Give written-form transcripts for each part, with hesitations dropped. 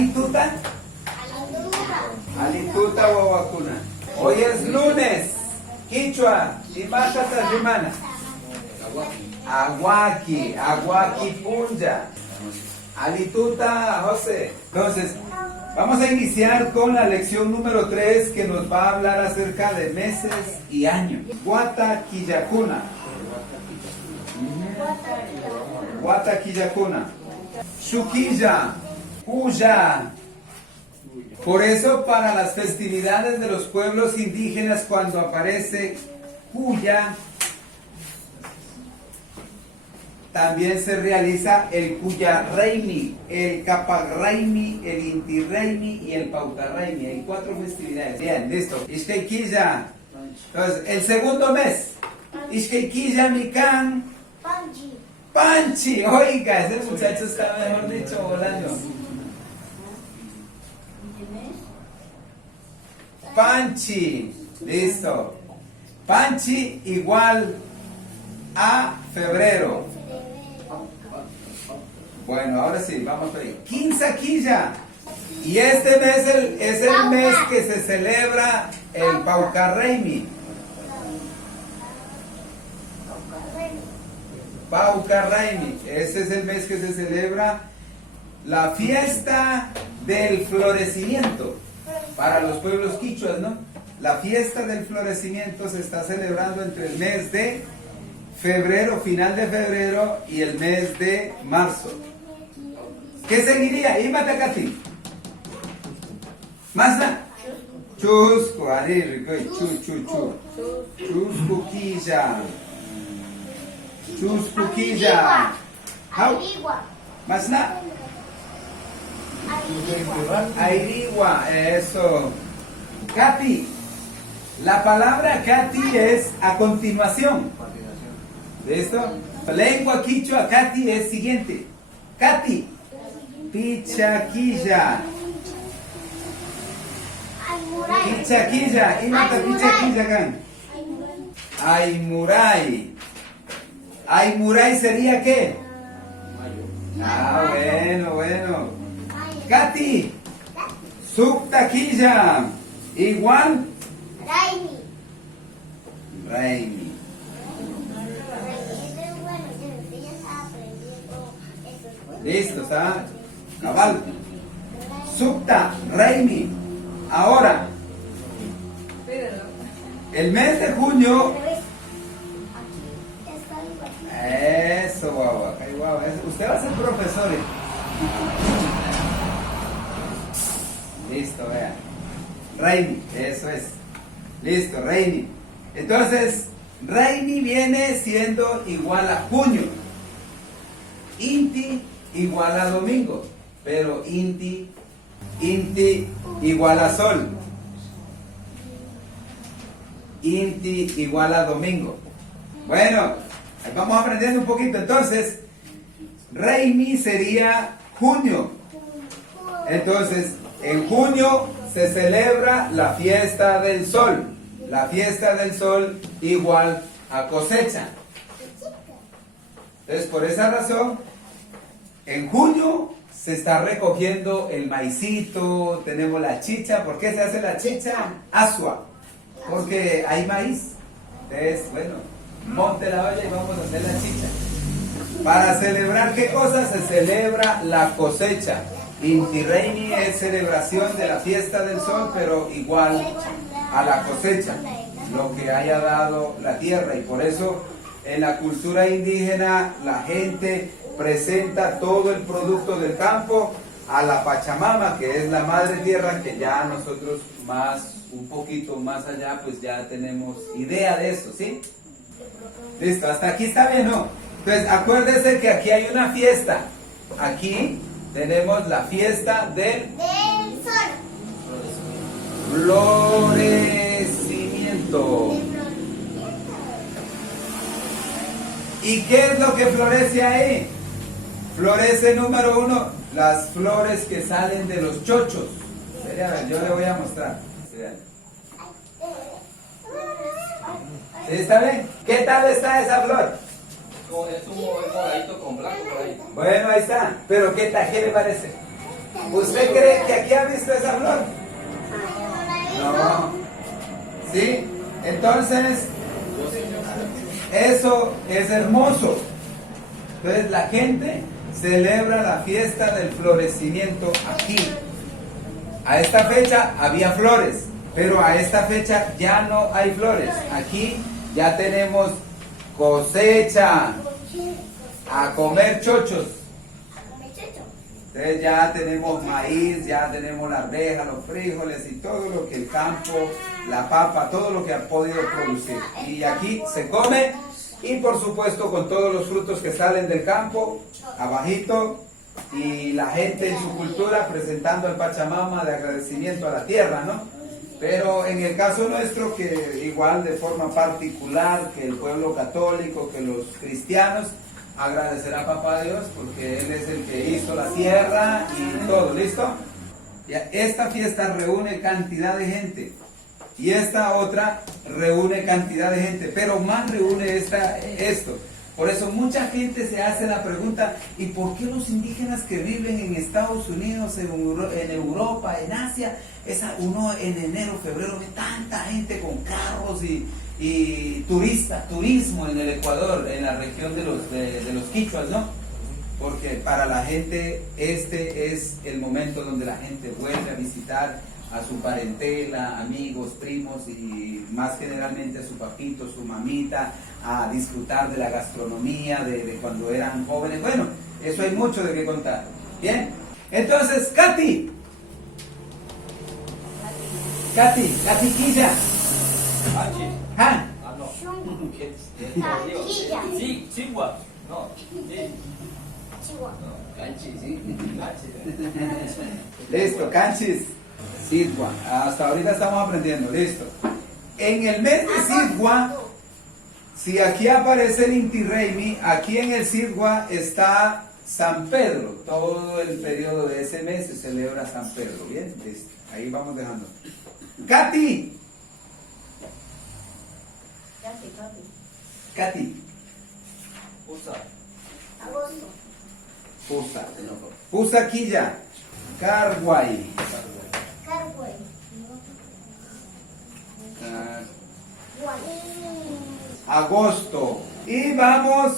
Alituta. Alituta wawakuna. Hoy es lunes. Quichua. Imashata rimana. Aguaki. Aguaki punja. Alituta, José. Entonces, vamos a iniciar con la lección número 3 que nos va a hablar acerca de meses y años. Guata Quillacuna. Guata Quillacuna. Shuquilla. Cuya. Por eso, para las festividades de los pueblos indígenas, cuando aparece Cuya, también se realiza el Cuyarreimi, el Caparreimi, el Intirreimi y el Pautarreimi. Hay 4 festividades. Bien, listo. Ishkeiquilla. Entonces, el segundo mes. Ishkeiquilla Mikan. Panchi. Oiga, ese muchacho está, mejor dicho, volando. Panchi. Listo. Panchi igual a febrero. Bueno, ahora sí, vamos por ahí. Quinzaquilla. Y este mes es el mes que se celebra el Paucarreimi. Paucarreimi. Ese es el mes que se celebra la fiesta del florecimiento. Para los pueblos quichuas, ¿no? La fiesta del florecimiento se está celebrando entre el mes de febrero, final de febrero, y el mes de marzo. ¿Qué seguiría? Imatacati. ¿Mazda? Chusco, ari, rico, chu. Chuscuquilla. Chuscuquilla. ¿Mazda? Airigua, eso. Cati. La palabra Cati es a continuación. ¿Listo? Lengua quichua, Cati es siguiente. Cati. Pichaquilla. Pichaquilla. Imata pichaquilla gan. Aymuray. Aymuray sería ¿qué? Ah, bueno. Cati. Subtaquilla. Igual. Raimi. Listo, está. Cabal. Subta, Raimi. Ahora, el mes de junio. Eso, guau. Usted va a ser profesor. Listo, vea. Raimi, eso es. Listo, Raimi. Entonces, Raimi viene siendo igual a junio. Inti igual a domingo. Pero Inti igual a sol. Inti igual a domingo. Bueno, vamos aprendiendo un poquito. Entonces, Raimi sería junio. Entonces, en junio se celebra la fiesta del sol. La fiesta del sol igual a cosecha. Entonces, por esa razón, en junio se está recogiendo el maicito, tenemos la chicha. ¿Por qué se hace la chicha? Asua. Porque hay maíz. Entonces, bueno, monte la olla y vamos a hacer la chicha. Para celebrar ¿qué cosa? Se celebra la cosecha. Inti-Raymi es celebración de la fiesta del sol, pero igual a la cosecha, lo que haya dado la tierra. Y por eso en la cultura indígena la gente presenta todo el producto del campo a la Pachamama, que es la madre tierra, que ya nosotros un poquito más allá, pues ya tenemos idea de eso, ¿sí? Listo, hasta aquí está bien, ¿no? Entonces acuérdense que aquí hay una fiesta. Aquí tenemos la fiesta del sol. Florecimiento. ¿Y qué es lo que florece ahí? Florece número 1, las flores que salen de los chochos. Yo le voy a mostrar. ¿Sí está bien? ¿Qué tal está esa flor? Es un moradito con blanco por ahí. Bueno, ahí está. Pero ¿qué tal? ¿Qué le parece? ¿Usted cree que aquí ha visto esa flor? No. ¿Sí? Entonces, eso es hermoso. Entonces la gente celebra la fiesta del florecimiento aquí. A esta fecha había flores, pero a esta fecha ya no hay flores. Aquí ya tenemos cosecha, a comer chochos. Entonces ya tenemos maíz, ya tenemos la arveja, los frijoles y todo lo que el campo, la papa, todo lo que ha podido producir. Y aquí se come, y por supuesto con todos los frutos que salen del campo, abajito, y la gente en su cultura presentando al Pachamama de agradecimiento a la tierra, ¿no? Pero en el caso nuestro, que igual de forma particular que el pueblo católico, que los cristianos, agradecer a Papá Dios porque Él es el que hizo la tierra y todo, ¿listo? Esta fiesta reúne cantidad de gente y esta otra reúne cantidad de gente, pero más reúne esto. Por eso mucha gente se hace la pregunta, ¿y por qué los indígenas que viven en Estados Unidos, en Europa, en Asia, uno en enero, febrero ve tanta gente con carros y turismo en el Ecuador, en la región de los quichuas, ¿no? Porque para la gente este es el momento donde la gente vuelve a visitar a su parentela, amigos, primos y más generalmente a su papito, su mamita, a disfrutar de la gastronomía de cuando eran jóvenes. Bueno, eso hay mucho de qué contar. Bien, entonces, Katy Quilla. ¿Ah? Sí, Chihuahua. No, Listo, canchis. Sidgua. Hasta ahorita estamos aprendiendo. Listo. En el mes de Sidgua, si aquí aparece el Inti Raymi, aquí en el Sidgua está San Pedro. Todo el periodo de ese mes se celebra San Pedro. Bien, listo. Ahí vamos dejando. Katy. Pusa Quilla. Carguay. Agosto. Y vamos.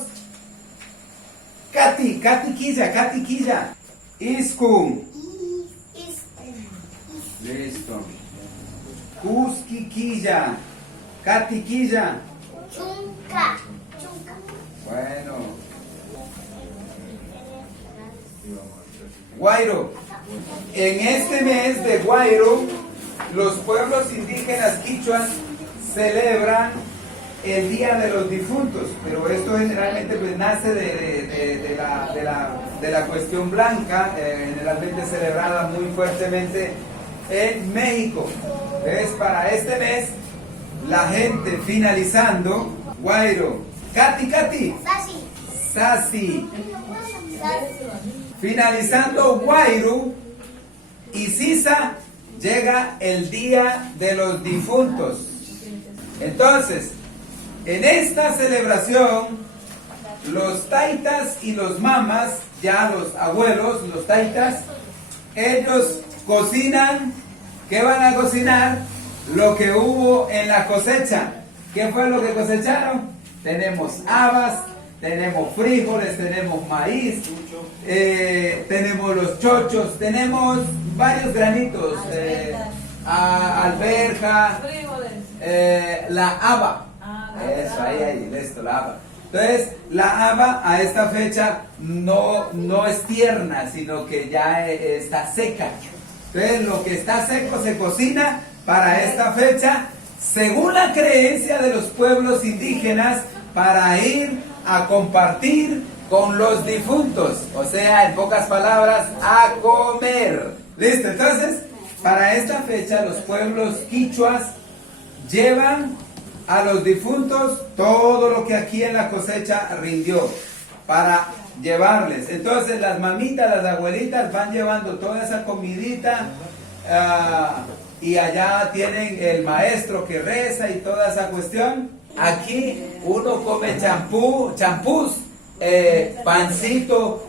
Katy Quilla. Iskun. Listo. Cusquiquilla. Catiquilla. Chunca. Bueno. Guairo. En este mes de Guairo, los pueblos indígenas quichuas celebran el Día de los Difuntos, pero esto generalmente pues nace de la cuestión blanca, generalmente celebrada muy fuertemente en México. Entonces, para este mes, la gente finalizando, Guairo, Katy, Sasi, finalizando Guairo y Sisa, llega el Día de los Difuntos. Entonces, en esta celebración, los taitas y los mamas, ya los abuelos, los taitas, ellos cocinan. ¿Qué van a cocinar? Lo que hubo en la cosecha. ¿Qué fue lo que cosecharon? Tenemos habas, tenemos frijoles, tenemos maíz, tenemos los chochos, tenemos varios granitos, alberja, la haba. Eso, ahí, listo, la haba. Entonces, la haba a esta fecha no es tierna, sino que ya está seca. Entonces, lo que está seco se cocina para esta fecha, según la creencia de los pueblos indígenas, para ir a compartir con los difuntos. O sea, en pocas palabras, a comer. ¿Listo? Entonces, para esta fecha, los pueblos quichuas llevan a los difuntos todo lo que aquí en la cosecha rindió para llevarles. Entonces las mamitas, las abuelitas van llevando toda esa comidita y allá tienen el maestro que reza y toda esa cuestión. Aquí uno come champús, pancito,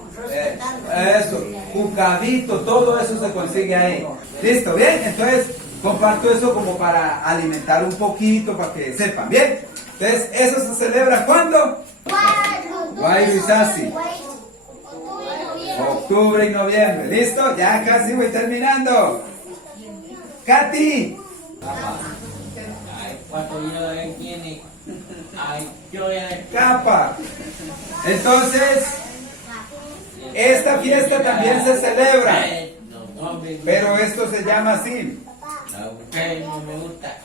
Eso, cucavito, todo eso se consigue ahí. Listo, bien, entonces comparto eso como para alimentar un poquito, para que sepan, bien. Entonces, ¿eso se celebra cuándo? Guayru Isasi. Octubre y noviembre. ¿Listo? Ya casi voy terminando. Katy. Cuando yo tiene, ay, yo ya Capa. Entonces, esta fiesta también se celebra, pero esto se llama así. no me gusta.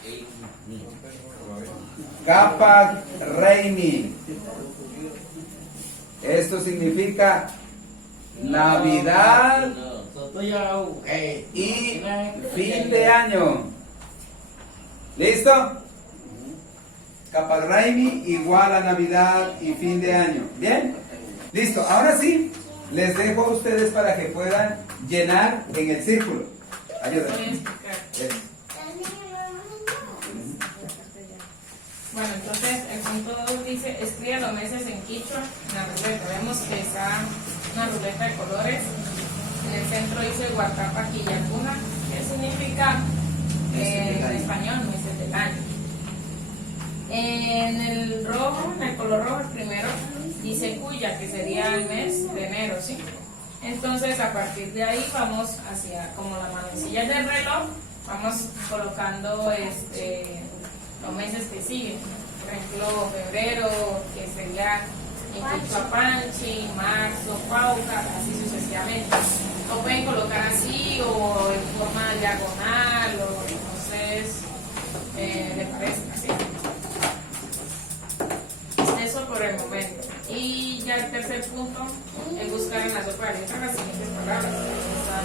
Capa Reini. Esto significa Navidad y fin de año. ¿Listo? Capa Reini igual a Navidad y fin de año. ¿Bien? Listo. Ahora sí, les dejo a ustedes para que puedan llenar en el círculo. Ayúdenme. Bueno, entonces el punto 2 dice, escribe los meses en quichua en la ruleta. Vemos que está una ruleta de colores. En el centro dice Huacapa Quillacuna, que significa en español meses del año. En el rojo, en el color rojo, el primero dice Cuya, que sería el mes de enero, ¿sí? Entonces a partir de ahí vamos hacia como la manecilla del reloj, vamos colocando los meses que siguen. Por ejemplo, febrero, que sería en Quichua Panchi, marzo, Pauca, así sucesivamente. Lo pueden colocar así o en forma diagonal o entonces le parece así. Eso por el momento. Y ya el tercer punto es buscar en la sopa de letras las siguientes palabras. Ahí están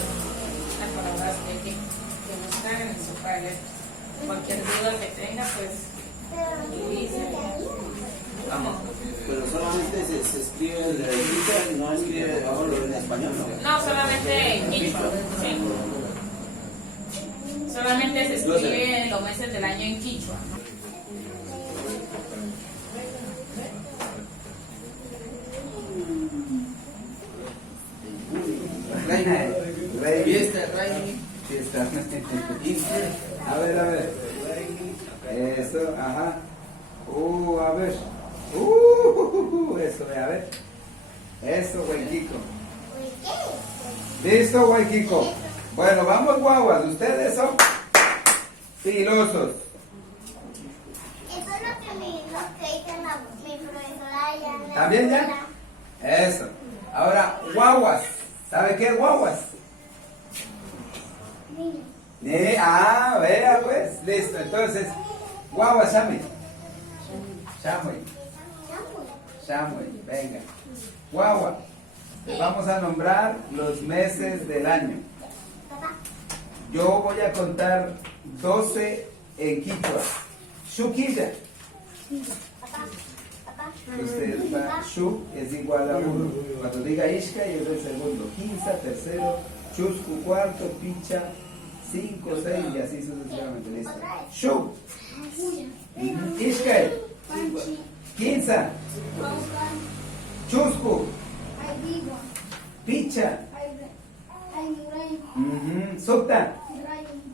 las palabras que hay que buscar en la sopa de letras. Cualquier duda que tenga, pues dice. Vamos. Pero solamente se escribe el quichua y no escribe en español, ¿no? No, solamente en quichua. Sí. Solamente se escribe los meses del año en quichua. Reina, Fiesta, Reini. Fiesta. A ver. Eso, ajá. A ver. Eso, a ver. Eso, Guayquico. Listo, Guayquico. Bueno, vamos, guaguas. Ustedes son filosos. Eso es lo que dice mi profesora allá en la ¿También ya? escuela. Eso. Ahora, guaguas. ¿Sabe qué es guaguas? Vea pues. Listo. Entonces, guaguas, Shami. Shamuy, venga. Guagua. Vamos a nombrar los meses del año. Yo voy a contar 12 en quichua. Shuquilla. Usted va, Shu es igual a 1. Cuando diga Ishka, yo doy el segundo. Quinza, tercero. Chuscu, cuarto. Picha, 5, 6 y así sucesivamente. Listo. Shu. Ishka. Quinza. Chuscu. Picha. Sukta.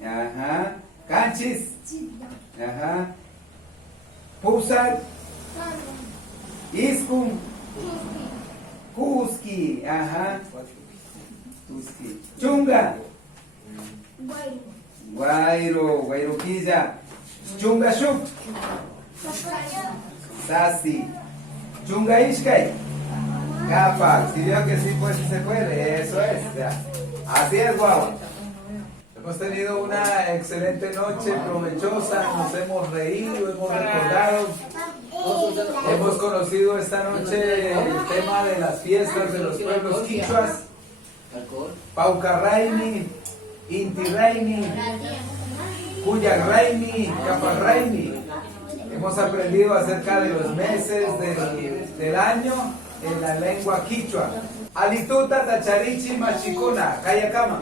Ajá. Canchis. Ajá. Pusar. Iskun. Kuski. Ajá. Tuski. Chunga. Guairuquilla. Chunga shuk. Sasi. Chunga ishkai. Capa. Si veo que sí, pues sí se puede. Eso es. Ya. Así es, guau. Hemos tenido una excelente noche, provechosa. Nos hemos reído, hemos recordado. Hemos conocido esta noche el tema de las fiestas de los pueblos quichuas. Pauca Raini, Inti Raini, Cuya Raini, Capa Raini. Hemos aprendido acerca de los meses del año en la lengua quichua. Alituta Tacharichi Machicuna, Kayakama.